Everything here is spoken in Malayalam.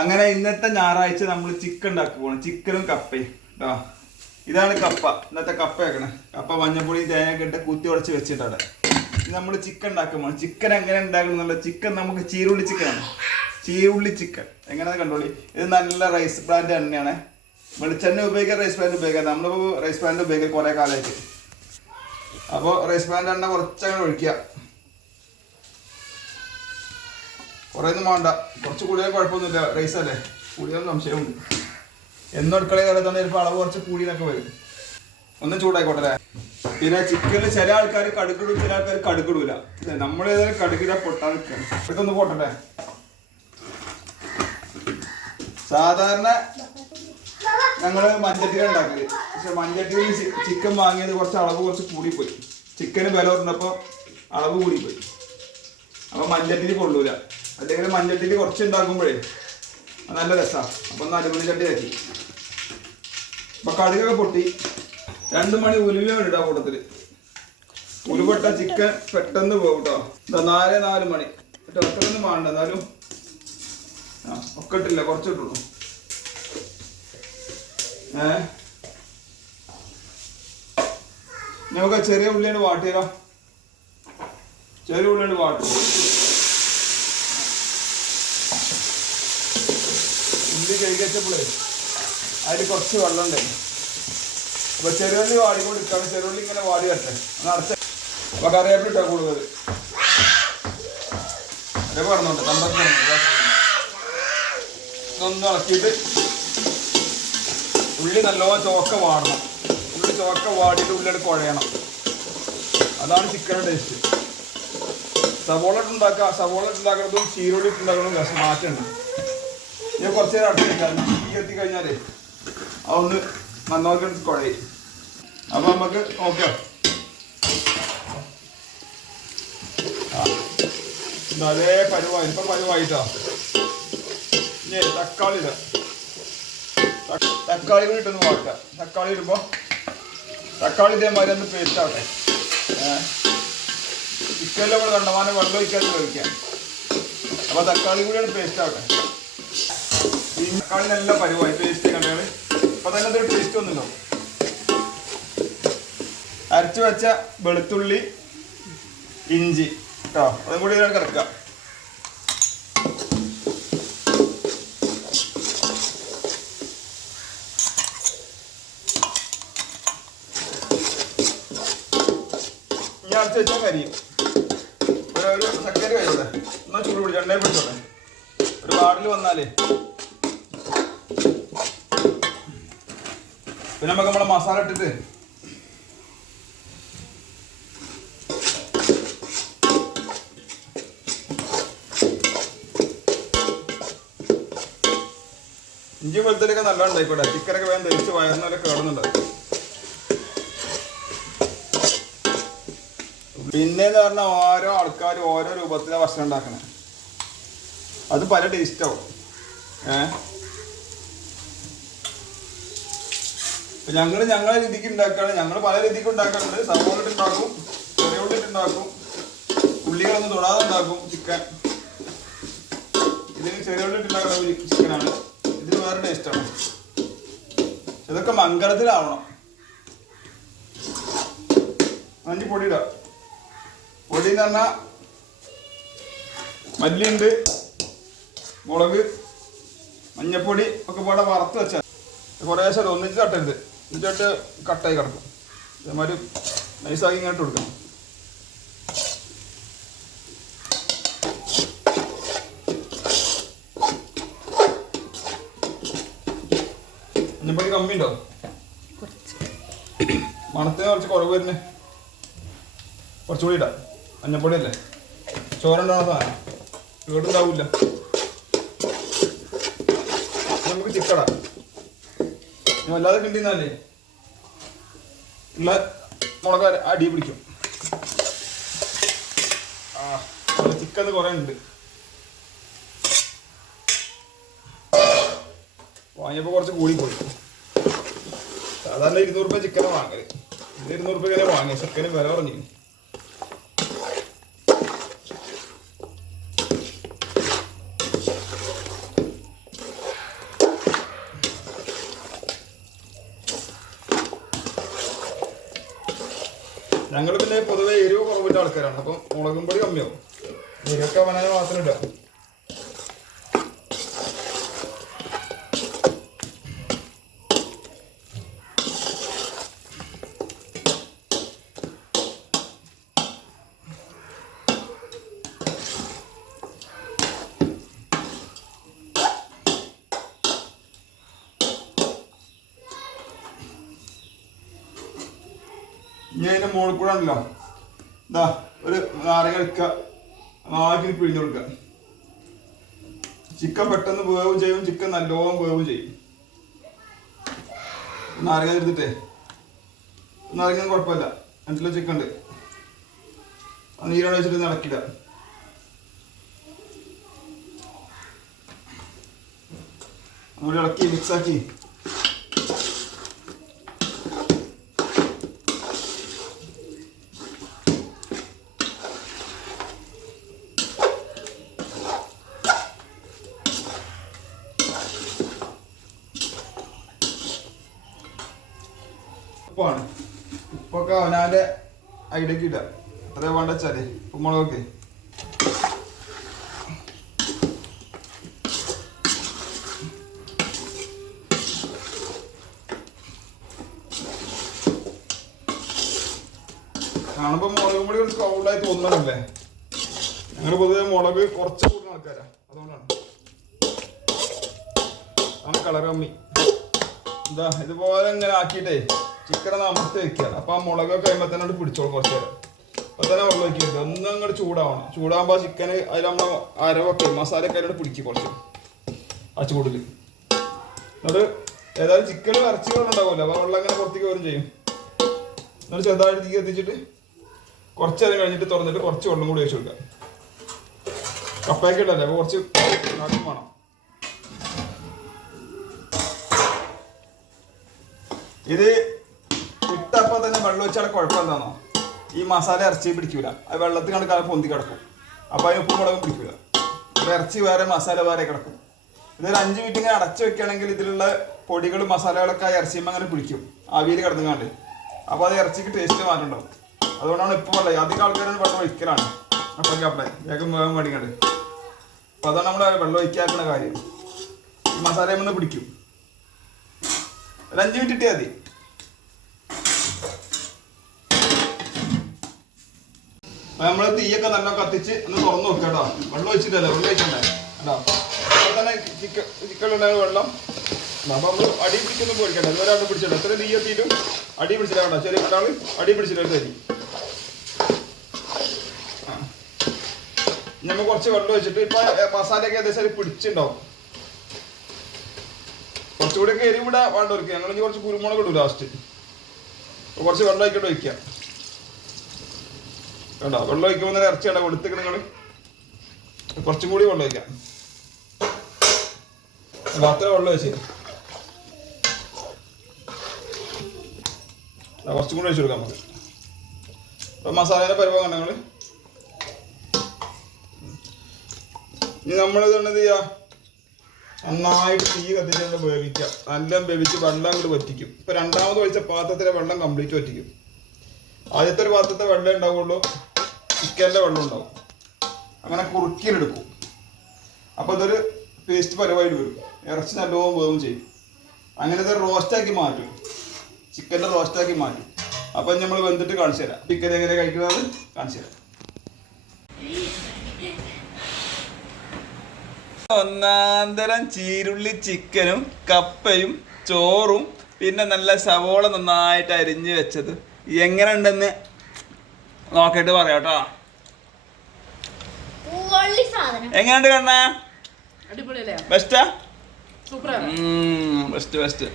അങ്ങനെ ഇന്നത്തെ ഞായറാഴ്ച നമ്മൾ ചിക്കൻ ഉണ്ടാക്കി പോകണം ചിക്കനും കപ്പയും. കേട്ടോ ഇതാണ് കപ്പ. ഇന്നത്തെ കപ്പ വെക്കണേ. കപ്പ മഞ്ഞപ്പൊടി തേങ്ങ ഇട്ട് കുത്തി ഉടച്ച് വെച്ചിട്ടാണ് നമ്മൾ ചിക്കൻ ഉണ്ടാക്കാൻ പോകണം ചിക്കൻ എങ്ങനെ ഉണ്ടാക്കണം എന്നുള്ള ചിക്കൻ നമുക്ക് ചീരുള്ളി ചിക്കനാണ് ചീരുള്ളി ചിക്കൻ എങ്ങനെയാണ് കണ്ടോളി? ഇത് നല്ല റൈസ് ബ്രാൻഡ് എണ്ണയാണ് വെളിച്ചെണ്ണ ഉപയോഗിക്കാൻ റൈസ് പ്ലാന്റ് ഉപയോഗിക്കാം നമ്മളിപ്പോൾ റൈസ് പ്ലാന്റ് ഉപയോഗിക്കാം കുറേ കാലമായിട്ട്. അപ്പോൾ റൈസ് പ്ലാന്റ് എണ്ണ കുറച്ചങ്ങനെ ഒഴിക്കുക. കുറേ ഒന്നും വേണ്ട. കുറച്ച് കൂടിയാൽ കുഴപ്പമൊന്നുമില്ല. റൈസ് അല്ലേ? കൂടിയാലും സംശയമുണ്ട് എന്നും അടുക്കള തന്നെ ചിലപ്പോൾ അളവ് കുറച്ച് കൂടിയെന്നൊക്കെ വരും. ഒന്ന് ചൂടായിക്കോട്ടെ അല്ലേ? പിന്നെ ചിക്കനിൽ ചില ആൾക്കാർ കടുക്കിടും ചില ആൾക്കാർ കടുക്കിടൂല നമ്മൾ ഏതായാലും കടുക്കിട പൊട്ടാൻ നിൽക്കണം ഇതൊന്ന് പോട്ടെ സാധാരണ ഞങ്ങൾ മഞ്ചട്ടിയിൽ ഉണ്ടാക്കൽ. പക്ഷെ മഞ്ചട്ടിയിൽ ചിക്കൻ വാങ്ങിയത് കുറച്ച് അളവ് കുറച്ച് കൂടിപ്പോയി. ചിക്കന് വില പറഞ്ഞപ്പോൾ അളവ് കൂടിപ്പോയി. അപ്പൊ മഞ്ചട്ടിയിൽ കൊള്ളൂല. അല്ലെങ്കിൽ മഞ്ചട്ടിയിൽ കുറച്ച് ഉണ്ടാക്കുമ്പോഴേ നല്ല രസമാണ് അപ്പം ഒന്ന് ചട്ടി ആക്കി അപ്പം കടുകൊക്കെ പൊട്ടി. രണ്ട് മണി ഉലുവ ഇടാ കൂട്ടത്തിൽ ഉലുവട്ട ചിക്കൻ പെട്ടെന്ന് പോകും കേട്ടോ എന്താ നാല് നാല് മണി. കേട്ടോ അത്രയൊന്നും വേണ്ട എന്നാലും ആ ഒക്കെ ഇട്ടില്ല? കുറച്ച് ഇട്ടുള്ളൂ. ഏ? നമുക്ക് ചെറിയ ഉള്ളിയാണ് വാട്ടിയാലോ ചെറിയ ഉള്ളിയാണ് വാട്ടും. ഉള്ളി കഴുകിച്ചപ്പോഴേ അതിൽ കുറച്ച് വെള്ളം ഉണ്ടായി അപ്പൊ ചെറുള്ളി വാടിക്കൊണ്ടിരിക്കാണ് ചെറുള്ളി ഇങ്ങനെ വാടി വരട്ടെ. ഒന്ന് അടച്ച അപ്പൊ കറിവേപ്പില കൂടുതൽ അതേ പറഞ്ഞോണ്ട് തമ്പത്തി ഇതൊന്ന് ഇളക്കിയിട്ട് ഉള്ളി നല്ലോണം ചോക്ക വാടണം. ഉള്ളി ചോക്ക വാടിയിട്ട് ഉള്ളിയുടെ കുഴയണം. അതാണ് ചിക്കൻ ടേസ്റ്റ് സവോള ഇട്ടുണ്ടാക്കുക സവോള ഉണ്ടാക്കുന്നതും ചീരുള്ളി ഉണ്ടാക്കുന്നതും രസം ഞാൻ കുറച്ച് നേരം അടുത്ത് വെക്കാം തീ എത്തി കഴിഞ്ഞാലേ അതൊന്ന് നന്നാക്കി കുഴയും അപ്പൊ നമുക്ക് നോക്കാം. ഇതാ അതേ പരുവായി ഇപ്പൊ പരുവായിട്ടാ. ഇനി തക്കാളി തക്കാളി കൂടി ഇട്ടൊന്ന് വാട്ടാം. തക്കാളി ഇടുമ്പോ തക്കാളി ഇതേമാതിരി ഒന്ന് പേസ്റ്റ് ആവട്ടെ. ചിക്കനിൽ കണ്ടോ കണ്ടമാനം വെള്ളം ഒഴിക്കാതെ കഴിക്കാം അപ്പൊ തക്കാളി കൂടിയാണ് പേസ്റ്റ് ആവട്ടെ. തക്കാളി നല്ല പരുവായി. പേസ്റ്റ് കണ്ടാണ് അപ്പൊ തന്നെ ടേസ്റ്റ് ഒന്നുണ്ടോ അരച്ചു വെച്ച വെളുത്തുള്ളി ഇഞ്ചി കേട്ടോ അതും കൂടി ഇതിനകത്ത് കിടക്കുക ഇനി അരച്ച് വെച്ചാൽ കരിയും ഒരു ഒരു ചക്കര കഴിയോടെ എന്നാ ചൂട് പിടിച്ചു രണ്ടേ പിടിച്ചോട്ടെ. ഒരു വാർഡിൽ വന്നാലേ. പിന്നെ നമുക്ക് നമ്മളെ മസാല ഇട്ടിട്ട്. ഇഞ്ചി വെളുത്തലൊക്കെ നല്ല ഉണ്ടായിക്കോട്ടെ. ചിക്കനൊക്കെ വേഗം ധരിച്ച് വയറിനൊക്കെ കേടുന്നുണ്ട്. പിന്നെന്ന് പറഞ്ഞാൽ ഓരോ ആൾക്കാർ ഓരോ രൂപത്തിലാണ് ഭക്ഷണം ഉണ്ടാക്കണേ. അത് പല ടേസ്റ്റാവും ഏ? ഞങ്ങൾ ഞങ്ങളെ രീതിക്ക് ഉണ്ടാക്കുകയാണ് ഞങ്ങൾ പല രീതിക്ക് ഉണ്ടാക്കാറുണ്ട് സവോള ഇട്ടുണ്ടാക്കും ചെറിയ ഉള്ളി ഉള്ളികളൊന്നും തൊടാതെ ഉണ്ടാക്കും ചിക്കൻ. ഇതിന് ചെറിയ ഉള്ളി ഇട്ട് ഉണ്ടാക്കുന്ന ചിക്കനാണ്. ഇതിന് വേറെ ടേസ്റ്റാണ് ഇതൊക്കെ മംഗളത്തിലാവണം അഞ്ച് പൊടിയിടാം. പൊടി എന്ന് പറഞ്ഞാൽ മല്ലിയുണ്ട് മുളക് മഞ്ഞപ്പൊടി ഒക്കെ പാടെ വറുത്ത് വെച്ചാൽ കുറേശ്ശെ. ഒന്നിച്ച് തട്ടരുത്. എന്നിട്ട് കട്ടായി കിടക്കും. ഇതേമാതിരി നൈസാക്കി ഇങ്ങോട്ട് കൊടുക്കണം. കമ്മി ഉണ്ടോ? മണത്തിന് കുറച്ച് കുറവ് വരുന്നേ. കുറച്ചുകൂടി ഇടാം. മഞ്ഞപ്പൊടി അല്ലേ ചോറുണ്ടാവുന്ന സാധനം. കേടുണ്ടാവില്ല. നമുക്ക് ചിക്കടാ വല്ലാതെ കിട്ടിന്നാലേ ഉള്ള അടി പിടിക്കും. ആ ചിക്കൻ കുറേ ഉണ്ട് വാങ്ങിയപ്പോൾ കുറച്ച് കൂടിപ്പോയി. സാധാരണ ഇരുന്നൂറ് രൂപ ചിക്കനെ വാങ്ങൽ. ഇത് ഇരുന്നൂറ് രൂപ ഇങ്ങനെ വാങ്ങി. ചിക്കന് വില പറഞ്ഞു ഞങ്ങൾ പിന്നെ പൊതുവെ എരിവ് കുറവിട്ട ആൾക്കാരാണ്. അപ്പം മുളകും പൊടി കമ്മിയാവും. എരിവൊക്കെ അവനെ മാത്രം ഇടുക ഇനി അതിന്റെ മുകളിൽ കൂടെ ഉണ്ടല്ലോ. എന്താ ഒരു നാരങ്ങ എടുക്കുക ആക്കി പിഴിഞ്ഞു കൊടുക്കുക ചിക്കൻ പെട്ടെന്ന് വേവും ചെയ്യും ചിക്കൻ നല്ലോണം വേവും ചെയ്യും. നാരങ്ങ എടുത്തിട്ടേ. നാരങ്ങ കുഴപ്പമില്ല. എന്നിട്ടുള്ള ചിക്കൻ ഉണ്ട്. ആ നീരോടെ വെച്ചിട്ട് നടക്കില്ല നമ്മൾ ഇളക്കി മിക്സാക്കി ഉപ്പാണ്. ഉപ്പൊക്കെ അവനാന്റെ ഐഡിയക്ക് ഇടാം. എത്ര വേണ്ട വെച്ചാലേ? ഉപ്പുമുളകൊക്കെ കാണുമ്പോ മുളക് പൊടി കുറച്ച് കൗണ്ടായി തോന്നണല്ലേ? ഞങ്ങൾ പൊതുവെ മുളക് കുറച്ച് കൂടുന്ന ആൾക്കാരാ. അതുകൊണ്ടാണ്. ആണ് കളർ കമ്മി. എന്താ ഇതുപോലെ ഇങ്ങനെ ആക്കിയിട്ടേ ചിക്കൻ നമുക്ക് വെക്കുക അപ്പൊ ആ മുളകൊക്കെ കഴിയുമ്പോ തന്നെ പിടിച്ചോളും കുറച്ച് നേരം. അപ്പൊ തന്നെ വെള്ളം ഒഴിക്കരുത് ഒന്നും അങ്ങോട്ട് ചൂടാവണം. ചൂടാകുമ്പോ ആ ചിക്കന് അതിൽ നമ്മളെ അരവൊക്കെ മസാലയൊക്കെ അതിലോട്ട് പിടിക്കും കുറച്ച്. ആ ചൂടിൽ എന്നിട്ട് ഏതായാലും ചിക്കൻ ഇറച്ചി വെള്ളം അപ്പൊ വെള്ളം അങ്ങനെ പുറത്തേക്ക് വരും ചെയ്യും. എന്നിട്ട് ചെറുതായിട്ട് തീ എത്തിച്ചിട്ട് കുറച്ച് നേരം കഴിഞ്ഞിട്ട് തുറന്നിട്ട് കുറച്ച് വെള്ളം കൂടി ഒഴിച്ചു കൊടുക്കാം. കപ്പയൊക്കെ ഉണ്ടല്ലേ അപ്പൊ കുറച്ച് നാട്ടും വേണം. ഇത് ഇട്ടപ്പോ തന്നെ വെള്ളം വെച്ചാൽ കുഴപ്പമെന്താണോ ഈ മസാല ഇറച്ചി പിടിക്കൂല. അത് വെള്ളത്തിൽ കണക്കാതെ പൊന്തി കിടക്കും. അപ്പൊ അതിന് ഉപ്പും മുളകും പിടിക്കൂല. ഇറച്ചി വേറെ മസാല വേറെ കിടക്കും. ഇതൊരു അഞ്ച് മിനിറ്റ് ഇങ്ങനെ അടച്ചു വെക്കുകയാണെങ്കിൽ ഇതിലുള്ള പൊടികളും മസാലകളൊക്കെ ഇറച്ചിയുമ്പോൾ അങ്ങനെ പിടിക്കും. ആവിയിൽ കിടന്നുകാണ്ട് അപ്പൊ അത് ഇറച്ചിക്ക് ടേസ്റ്റ് മാറ്റണ്ടാവും അതുകൊണ്ടാണ് ഇപ്പൊ വെള്ളം അധികം ആൾക്കാരാണ് വെള്ളം ഒഴിക്കലാണ്. അപ്പോഴേക്കും അപ്ലൈ വേഗം വേഗം മേടിക്കണ്ട് അപ്പൊ അതാണ് നമ്മൾ വെള്ളം ഒഴിക്കാക്കുന്ന കാര്യം. മസാല ഒന്ന് പിടിക്കും. ഒരു അഞ്ച് മിനിറ്റ് ഇട്ടിയാൽ മതി. നമ്മൾ തീയൊക്കെ നല്ല കത്തിച്ച് ഒന്ന് തുറന്നു നോക്കുക കേട്ടോ. വെള്ളം ഒഴിച്ചിട്ടല്ലേ? വെള്ളം ഒഴിക്കണ്ടേ കേട്ടോ. തന്നെ ചിക്കൻ ചിക്കനിലുണ്ടായ വെള്ളം. അപ്പൊ നമ്മൾ അടി പിടിക്കൊന്നും പോയിക്കണ്ട ഇതുവരെ അവിടെ പിടിച്ചിട്ട് എത്ര തീ എത്തിയിട്ടും അടി പിടിച്ചില്ല കേട്ടോ. ചെറിയ ഒരാൾ അടി പിടിച്ചിട്ട് തരി. നമ്മൾ കുറച്ച് വെള്ളം ഒഴിച്ചിട്ട് ഇപ്പൊ മസാലയൊക്കെ ഏകദേശം പിടിച്ചിട്ടുണ്ടാവും. കുറച്ചുകൂടി ഒക്കെ എരിവിടെ വേണ്ടവർക്ക്. ഞങ്ങൾ കുറച്ച് കുരുമുളക് ഇടും ലാസ്റ്റ് കുറച്ച് വെള്ളം ആയിക്കോട്ട് ഒഴിക്കുക കേട്ടോ വെള്ളം ഒഴിക്കുമ്പോൾ തന്നെ ഇറച്ചി ഉണ്ടോ കൊടുത്തേക്ക് നിങ്ങൾ കുറച്ചും കൂടി വെള്ളം ഒഴിക്കാം. അത്ര വെള്ളം ഒഴിച്ച് കുറച്ചും കൂടി ഒഴിച്ചു കൊടുക്കാം നമുക്ക്. അപ്പൊ പരിപാടി പരിഭവം കണ്ടോ നിങ്ങൾ? ഇനി നമ്മളിത് എന്ത് ചെയ്യാ? നന്നായിട്ട് തീ കത്തിച്ച് വേവിക്കുക. നല്ല വേവിച്ച് വെള്ളം അങ്ങോട്ട് വറ്റിക്കും. ഇപ്പൊ രണ്ടാമത് ഒഴിച്ച പാത്രത്തിലെ വെള്ളം കംപ്ലീറ്റ് വറ്റിക്കും. ആദ്യത്തെ ഒരു പാത്രത്തെ വെള്ളം ഉണ്ടാവുള്ളൂ. ചിക്കന്റെ വെള്ളം ഉണ്ടാവും. അങ്ങനെ കുറുക്കിയെടുക്കും അപ്പോൾ അതൊരു പേസ്റ്റ് പരമായിട്ട് വരും. ഇറച്ചി നല്ലോണം വേവും ചെയ്യും. അങ്ങനെ ഇത് റോസ്റ്റാക്കി മാറ്റും. ചിക്കന്റെ റോസ്റ്റാക്കി മാറ്റും. അപ്പൊ നമ്മൾ വെന്തിട്ട് കാണിച്ചു തരാം. ചിക്കൻ എങ്ങനെ കഴിക്കുന്നത് കാണിച്ചു തരാം. ഒന്നാന്തരം ചീരുള്ളി ചിക്കനും കപ്പയും ചോറും പിന്നെ നല്ല സവോള നന്നായിട്ട് അരിഞ്ഞു വെച്ചത്. എങ്ങനെ ഉണ്ടെന്ന് നോക്കിയിട്ട് പറയാം കേട്ടോ എങ്ങനെയുണ്ട് കണ്ണ? ബെസ്റ്റാ ബെസ്റ്റ് ബെസ്റ്റ്